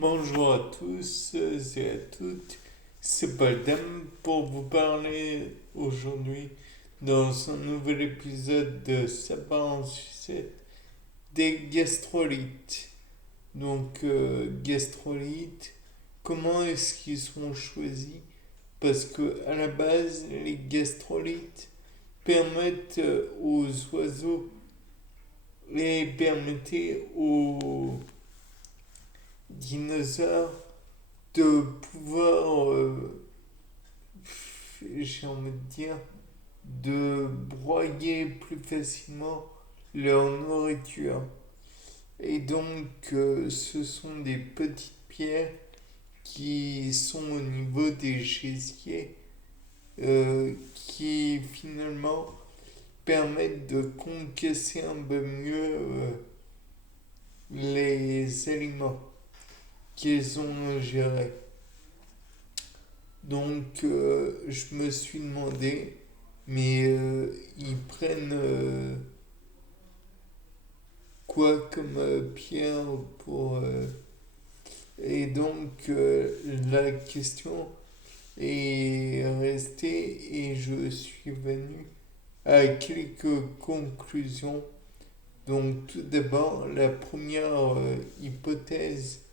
Bonjour à tous et à toutes, c'est Paul pour vous parler aujourd'hui dans un nouvel épisode de Sapin en sucette des gastrolites. Gastrolites, comment est-ce qu'ils sont choisis? Parce que à la base, les gastrolites permettent aux oiseaux et permettaient aux dinosaures de pouvoir, j'ai envie de dire, de broyer plus facilement leur nourriture. Et ce sont des petites pierres qui sont au niveau des gésiers qui finalement permettent de concasser un peu mieux les aliments qu'ils ont ingérés. Je me suis demandé, mais ils prennent quoi comme pierre pour... Et la question est restée et je suis venu à quelques conclusions. Donc tout d'abord, la première hypothèse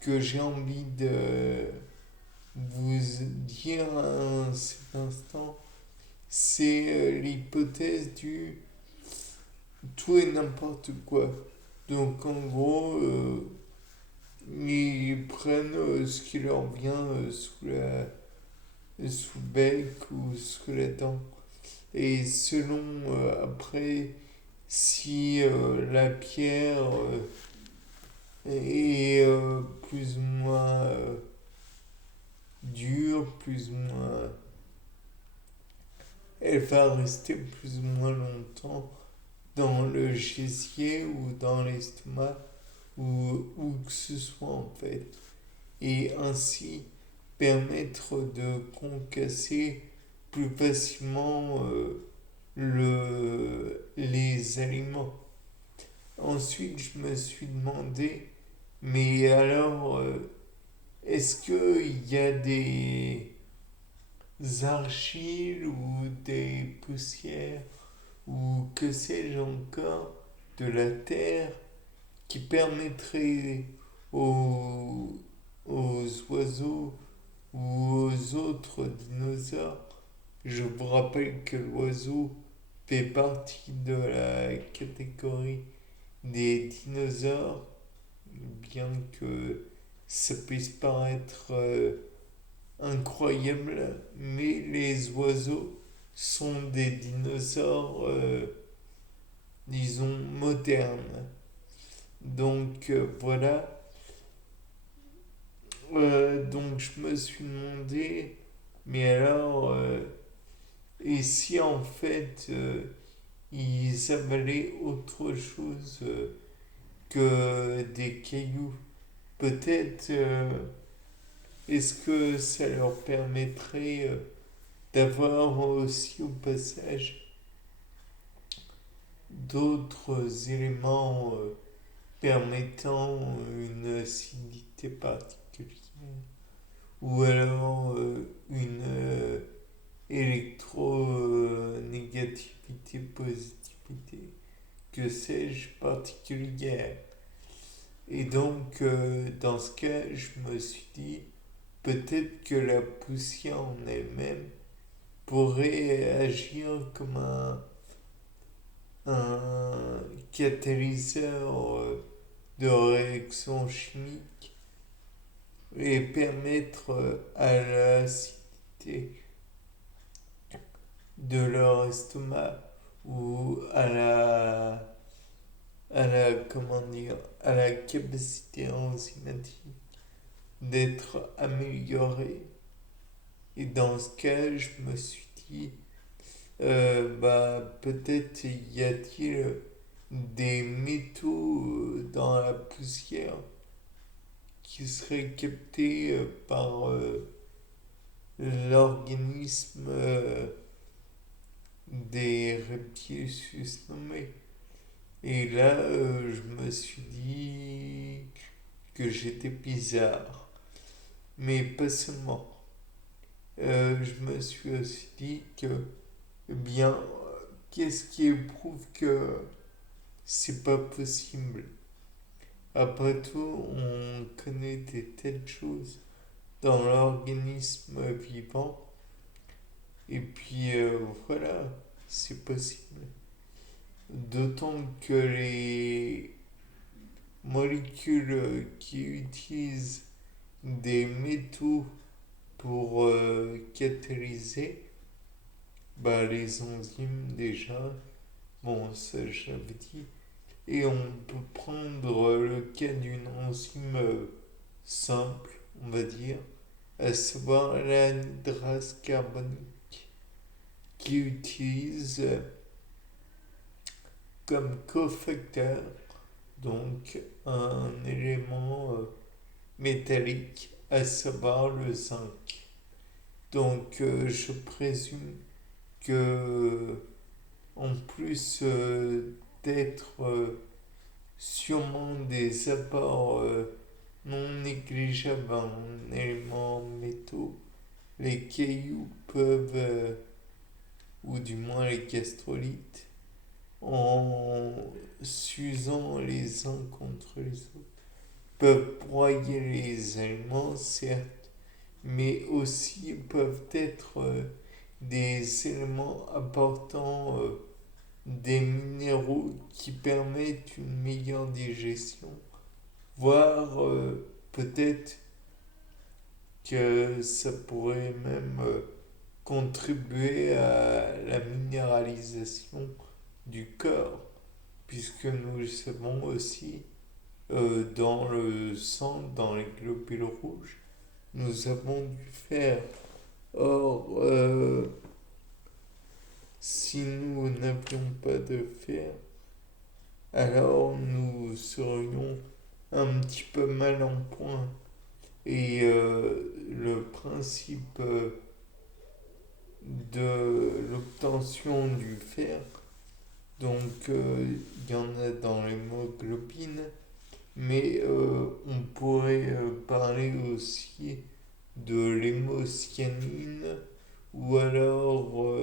que j'ai envie de vous dire à cet instant, c'est l'hypothèse du tout et n'importe quoi. Donc en gros, ils prennent ce qui leur vient sous le bec ou sous la dent. Et selon après si la pierre est plus ou moins dure, plus ou moins elle va rester plus ou moins longtemps dans le gésier ou dans l'estomac ou où que ce soit en fait. Et ainsi permettre de concasser plus facilement les aliments. Ensuite, je me suis demandé, mais alors, est-ce qu'il y a des argiles ou des poussières ou que sais-je encore de la terre qui permettrait aux, aux oiseaux ou aux autres dinosaures. Je vous rappelle que l'oiseau fait partie de la catégorie des dinosaures, bien que ça puisse paraître incroyable, mais les oiseaux sont des dinosaures, disons, modernes. Voilà. Je me suis demandé, mais alors, et si en fait ils avalaient autre chose que des cailloux? Peut-être est-ce que ça leur permettrait d'avoir aussi au passage d'autres éléments permettant une acidité particulière ou alors une électronégativité, positivité, que sais-je, particulière. Dans ce cas, je me suis dit, peut-être que la poussière en elle-même pourrait agir comme un catalyseur de réaction chimique et permettre à l'acidité de leur estomac ou comment dire, à la capacité enzymatique d'être améliorée. Et dans ce cas, je me suis dit, peut-être y a-t-il des métaux dans la poussière qui seraient captés par l'organisme des reptiles susnommés. Et là, je me suis dit que j'étais bizarre. Mais pas seulement. Je me suis aussi dit que, eh bien, qu'est-ce qui prouve que c'est pas possible? Après tout, on connaît des telles choses dans l'organisme vivant, et puis voilà, c'est possible. D'autant que les molécules qui utilisent des métaux pour catalyser, bah, les enzymes déjà, bon, ça j'avais dit, et on peut prendre le cas d'une enzyme simple, on va dire, à savoir l'anhydrase carbonique, qui utilise comme cofacteur donc un élément métallique, à savoir le zinc. Donc je présume que en plus d'être sûrement des apports non négligeables en éléments métaux, les cailloux peuvent, ou du moins les gastrolites, en s'usant les uns contre les autres, peuvent broyer les aliments, certes, mais aussi peuvent être des éléments apportant des minéraux qui permettent une meilleure digestion, voire peut-être que ça pourrait même contribuer à la minéralisation du corps, puisque nous le savons aussi, dans le sang, dans les globules rouges, nous avons du fer. Or, si nous n'avions pas de fer, alors nous serions un petit peu mal en point. Et le principe de l'obtention du fer, donc il y en a dans l'hémoglobine, mais on pourrait parler aussi de l'hémocyanine ou alors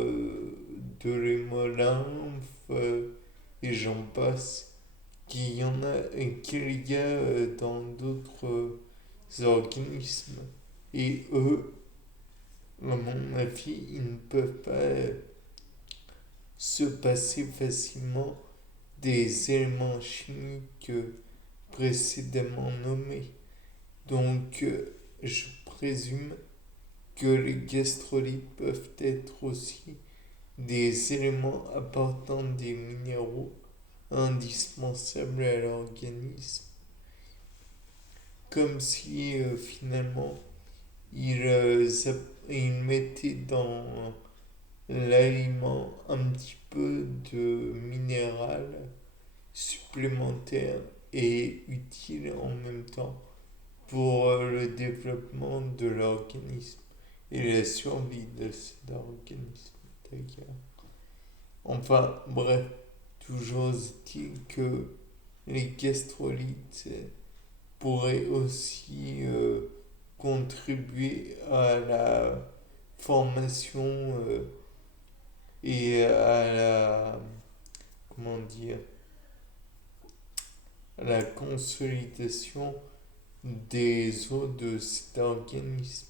de l'hémolymphe et j'en passe, qu'il y en a et qu'il y a dans d'autres organismes. Et eux, à mon avis, ils ne peuvent pas se passer facilement des éléments chimiques précédemment nommés. Donc, je présume que les gastrolites peuvent être aussi des éléments apportant des minéraux indispensables à l'organisme, comme si finalement ils mettaient dans l'aliment un petit peu de minéral supplémentaire et utile en même temps pour le développement de l'organisme et la survie de cet organisme d'ailleurs. Enfin, bref, toujours est-il que les gastrolites pourraient aussi contribuer à la formation et à la, comment dire, à la consolidation des os de cet organisme.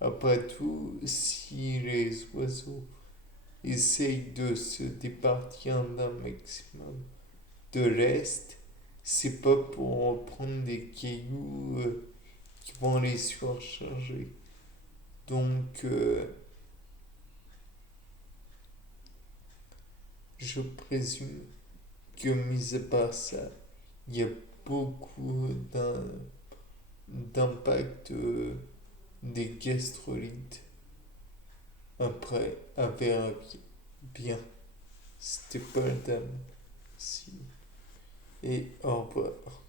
Après tout, si les oiseaux essayent de se départir d'un maximum de l'Est, c'est pas pour prendre des cailloux qui vont les surcharger. Donc, je présume que, mis à part ça, il y a beaucoup d'impact des gastrolites. Après, à vérifier. Bien, c'était pas la dame. Si. Et au revoir.